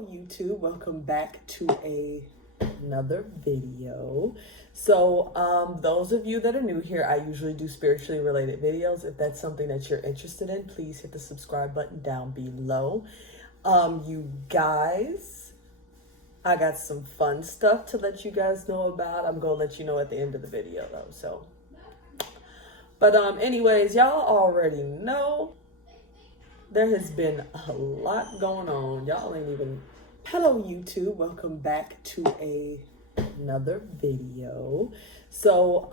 Hello YouTube, welcome back to another video. So those of you that are new here, I usually do spiritually related videos. If that's something that you're interested in, please hit the subscribe button down below. You guys, I got some fun stuff to let you guys know about. I'm gonna let you know at the end of the video though. But anyways, y'all already know there has been a lot going on. Y'all ain't even... Hello YouTube, welcome back to another video. So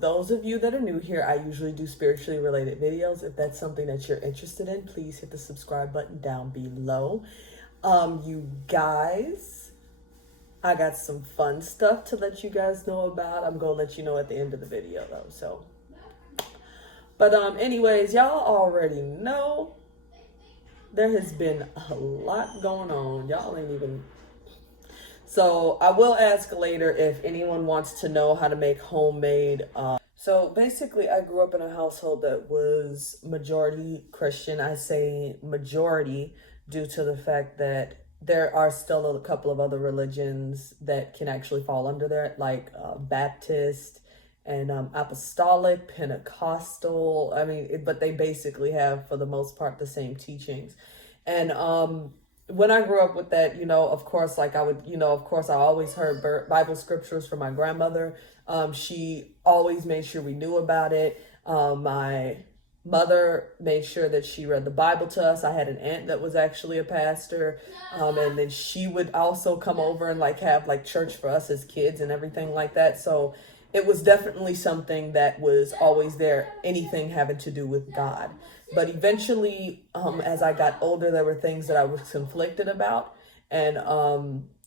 those of you that are new here, I usually do spiritually related videos. If that's something that you're interested in, please hit the subscribe button down below. You guys, I got some fun stuff to let you guys know about. I'm gonna let you know at the end of the video though. But anyways, y'all already know there has been a lot going on. Y'all ain't even... So I will ask later if anyone wants to know how to make homemade... So basically, I grew up in a household that was majority Christian. I say majority due to the fact that there are still a couple of other religions that can actually fall under that, like Baptist and apostolic, Pentecostal. I mean, but they basically have, for the most part, the same teachings. And when I grew up with that, of course, I always heard Bible scriptures from my grandmother. She always made sure we knew about it. My mother made sure that she read the Bible to us. I had an aunt that was actually a pastor. And then she would also come over and have church for us as kids and everything like that. So it was definitely something that was always there, anything having to do with God. But eventually, as I got older, there were things that I was conflicted about. And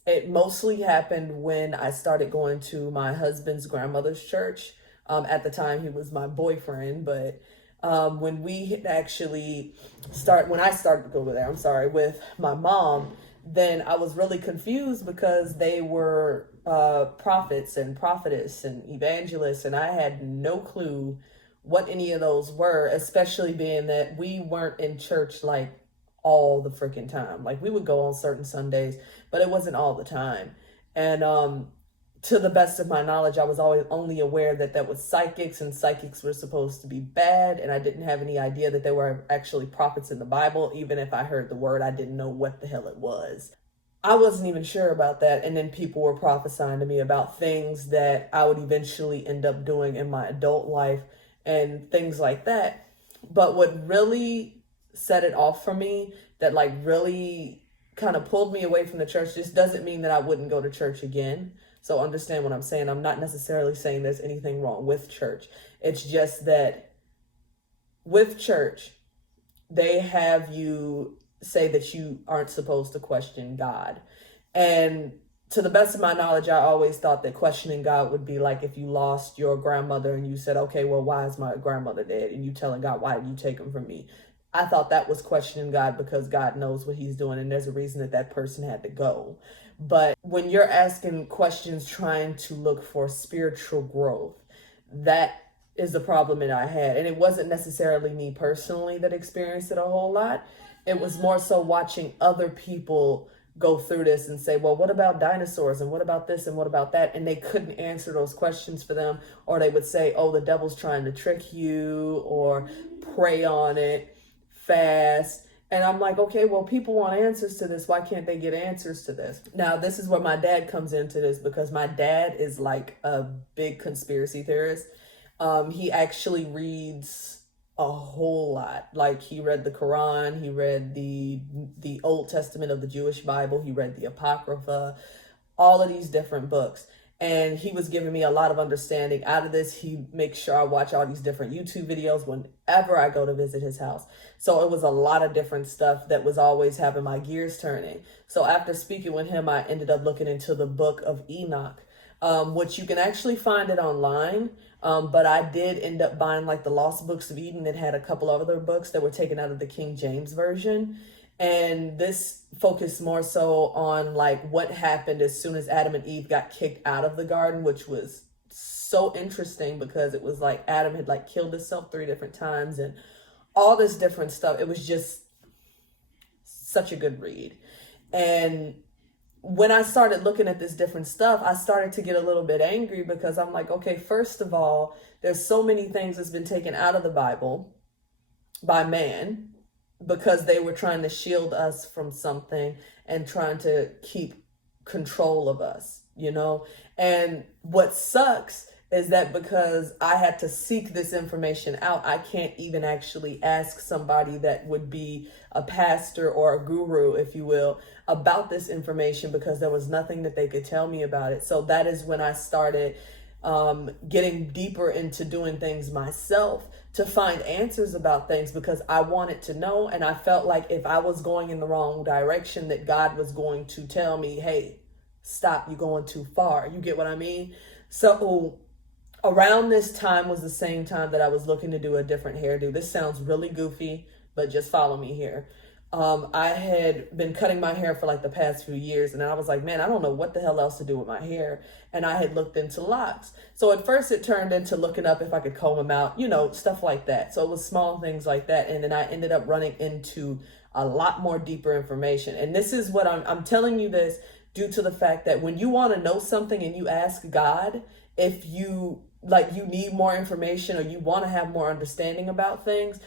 it mostly happened when I started going to my husband's grandmother's church. At the time, he was my boyfriend. But when I started to go there, with my mom, then I was really confused because they were prophets and prophetess and evangelists, and I had no clue what any of those were, especially being that we weren't in church all the freaking time. We would go on certain Sundays, but it wasn't all the time. And to the best of my knowledge, I was always only aware that was psychics, and psychics were supposed to be bad, and I didn't have any idea that there were actually prophets in the Bible. Even if I heard the word, I didn't know what the hell it was. I wasn't even sure about that. And then people were prophesying to me about things that I would eventually end up doing in my adult life and things like that. But what really set it off for me, that really kind of pulled me away from the church, just doesn't mean that I wouldn't go to church again. So understand what I'm saying. I'm not necessarily saying there's anything wrong with church. It's just that with church, they have you say that you aren't supposed to question God. And to the best of my knowledge, I always thought that questioning God would be like if you lost your grandmother and you said, okay, well, why is my grandmother dead? And you telling God, why did you take him from me? I thought that was questioning God because God knows what he's doing and there's a reason that person had to go. But when you're asking questions trying to look for spiritual growth, that is the problem that I had. And it wasn't necessarily me personally that experienced it a whole lot. It was more so watching other people go through this and say, well, what about dinosaurs? And what about this? And what about that? And they couldn't answer those questions for them. Or they would say, oh, the devil's trying to trick you, or pray on it, fast. And I'm like, okay, well, people want answers to this. Why can't they get answers to this? Now, this is where my dad comes into this, because my dad is a big conspiracy theorist. He actually reads a whole lot. He read the Quran, he read the Old Testament of the Jewish Bible, he read the Apocrypha, all of these different books. And he was giving me a lot of understanding out of this. He makes sure I watch all these different YouTube videos whenever I go to visit his house. So it was a lot of different stuff that was always having my gears turning. So after speaking with him, I ended up looking into the book of Enoch, which you can actually find it online. But I did end up buying the Lost Books of Eden that had a couple of other books that were taken out of the King James Version. And this focused more so on what happened as soon as Adam and Eve got kicked out of the garden, which was so interesting because it was Adam had killed himself 3 different times and all this different stuff. It was just such a good read. And when I started looking at this different stuff, I started to get a little bit angry because I'm like, okay, first of all, there's so many things that's been taken out of the Bible by man because they were trying to shield us from something and trying to keep control of us, you know? And what sucks is that because I had to seek this information out, I can't even actually ask somebody that would be a pastor or a guru, if you will, about this information because there was nothing that they could tell me about it. So that is when I started getting deeper into doing things myself to find answers about things because I wanted to know. And I felt like if I was going in the wrong direction, that God was going to tell me, hey, stop, you're going too far. You get what I mean? So around this time was the same time that I was looking to do a different hairdo. This sounds really goofy, but just follow me here. I had been cutting my hair for like the past few years, and then I was like, man, I don't know what the hell else to do with my hair. And I had looked into locks. So at first it turned into looking up if I could comb them out, you know, stuff like that. So it was small things like that. And then I ended up running into a lot more deeper information. And this is what I'm telling you this due to the fact that when you want to know something and you ask God, if you need more information or you want to have more understanding about things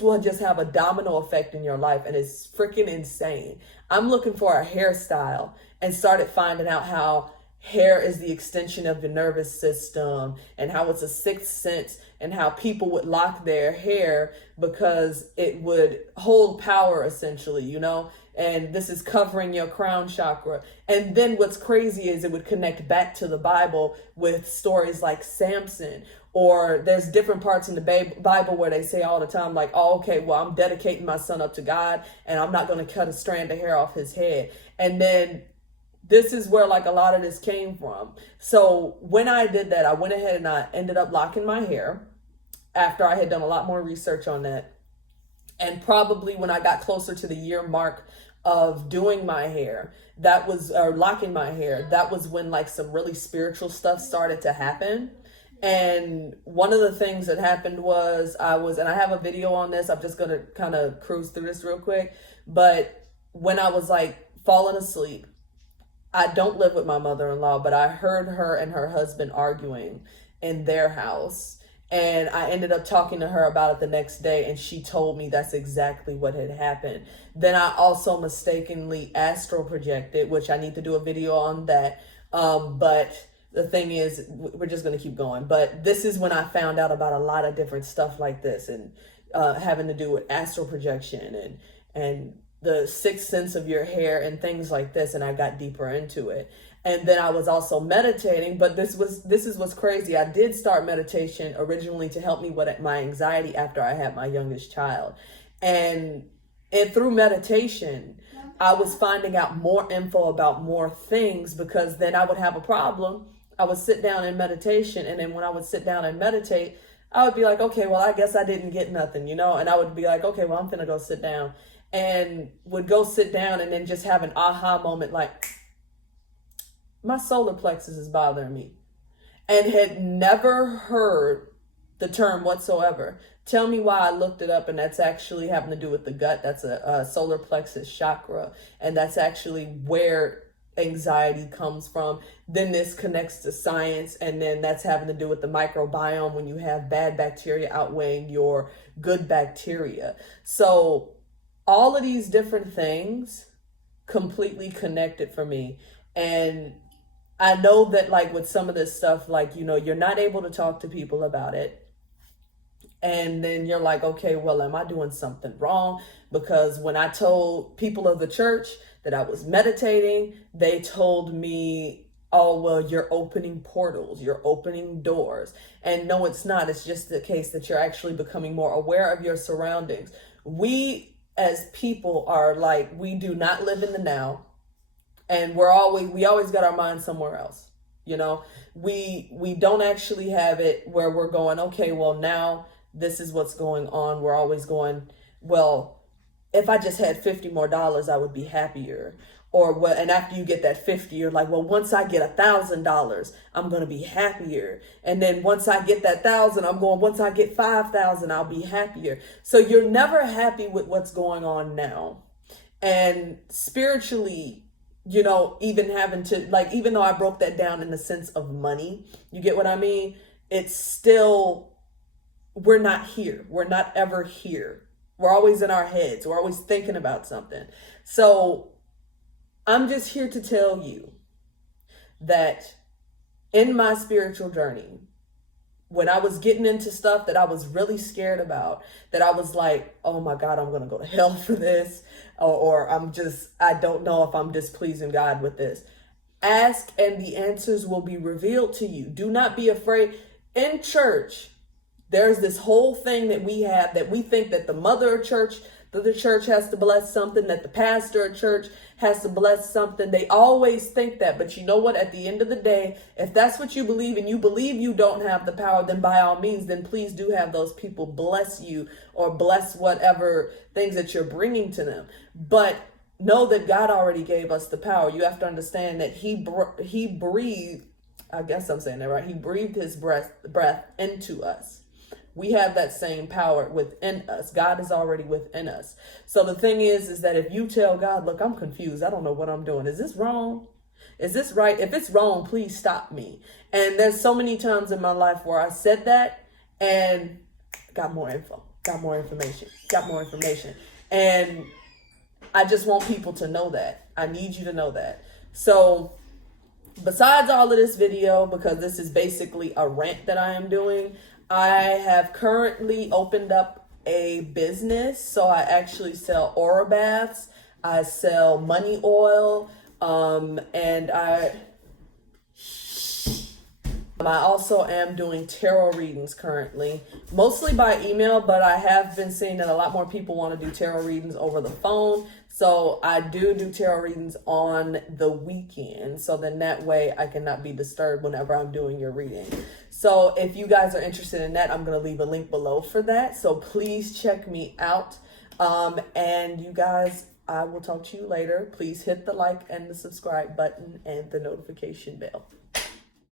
will just have a domino effect in your life, and it's freaking insane. I'm looking for a hairstyle and started finding out how hair is the extension of the nervous system and how it's a sixth sense and how people would lock their hair because it would hold power essentially, you know, and this is covering your crown chakra. And then what's crazy is it would connect back to the Bible with stories like Samson, or there's different parts in the Bible where they say all the time, like, oh, okay, well, I'm dedicating my son up to God and I'm not going to cut a strand of hair off his head. And then this is where like a lot of this came from. So when I did that, I went ahead and I ended up locking my hair after I had done a lot more research on that. And probably when I got closer to the year mark of doing my hair, or locking my hair, that was when like some really spiritual stuff started to happen. And one of the things that happened was and I have a video on this, I'm just going to kind of cruise through this real quick. But when I was like falling asleep, I don't live with my mother-in-law, but I heard her and her husband arguing in their house. And I ended up talking to her about it the next day, and she told me that's exactly what had happened. Then I also mistakenly astral projected, which I need to do a video on that. But the thing is, we're just going to keep going. But this is when I found out about a lot of different stuff like this, and having to do with astral projection and the sixth sense of your hair and things like this. And I got deeper into it. And then I was also meditating, but this is what's crazy. I did start meditation originally to help me with my anxiety after I had my youngest child. And through meditation, I was finding out more info about more things, because then I would have a problem. I would sit down in meditation, and then when I would sit down and meditate, I would be like, okay, well, I guess I didn't get nothing, you know? And I would be like, okay, well, I'm finna go sit down, and would go sit down and then just have an aha moment, like, my solar plexus is bothering me, and had never heard the term whatsoever. Tell me why. I looked it up, and that's actually having to do with the gut. That's a solar plexus chakra, and that's actually where anxiety comes from. Then this connects to science, and then that's having to do with the microbiome when you have bad bacteria outweighing your good bacteria. So all of these different things completely connected for me. And I know that like with some of this stuff, like, you know, you're not able to talk to people about it. And then you're like, okay, well, am I doing something wrong? Because when I told people of the church that I was meditating, they told me, oh, well, you're opening portals, you're opening doors. And no, it's not. It's just the case that you're actually becoming more aware of your surroundings. We as people are like, we do not live in the now. And we always got our mind somewhere else. You know, we don't actually have it where we're going, okay, well, now this is what's going on. We're always going, well, if I just had $50 more, I would be happier. Or what? And after you get that 50, you're like, well, once I get $1,000, I'm going to be happier. And then once I get that 1,000, once I get 5,000, I'll be happier. So you're never happy with what's going on now. And spiritually, you know, even having to, like, even though I broke that down in the sense of money, you get what I mean? It's still, we're not here. We're not ever here. We're always in our heads. We're always thinking about something. So I'm just here to tell you that in my spiritual journey, when I was getting into stuff that I was really scared about, that I was like, oh my God, I'm going to go to hell for this, or I don't know if I'm displeasing God with this. Ask and the answers will be revealed to you. Do not be afraid. In church, there's this whole thing that we have that we think that the mother of church, that the church has to bless something, that the pastor of church has to bless something. They always think that. But you know what? At the end of the day, if that's what you believe and you believe you don't have the power, then by all means, then please do have those people bless you or bless whatever things that you're bringing to them. But know that God already gave us the power. You have to understand that he breathed, I guess I'm saying that right. He breathed his breath into us. We have that same power within us. God is already within us. So the thing is that if you tell God, look, I'm confused. I don't know what I'm doing. Is this wrong? Is this right? If it's wrong, please stop me. And there's so many times in my life where I said that and got more info, got more information. And I just want people to know that. I need you to know that. So besides all of this video, because this is basically a rant that I am doing, I have currently opened up a business. So I actually sell aura baths. I sell money oil. And I also am doing tarot readings currently, mostly by email, but I have been seeing that a lot more people want to do tarot readings over the phone. So I do tarot readings on the weekend. So then that way I cannot be disturbed whenever I'm doing your reading. So if you guys are interested in that, I'm going to leave a link below for that. So please check me out. And you guys, I will talk to you later. Please hit the like and the subscribe button and the notification bell.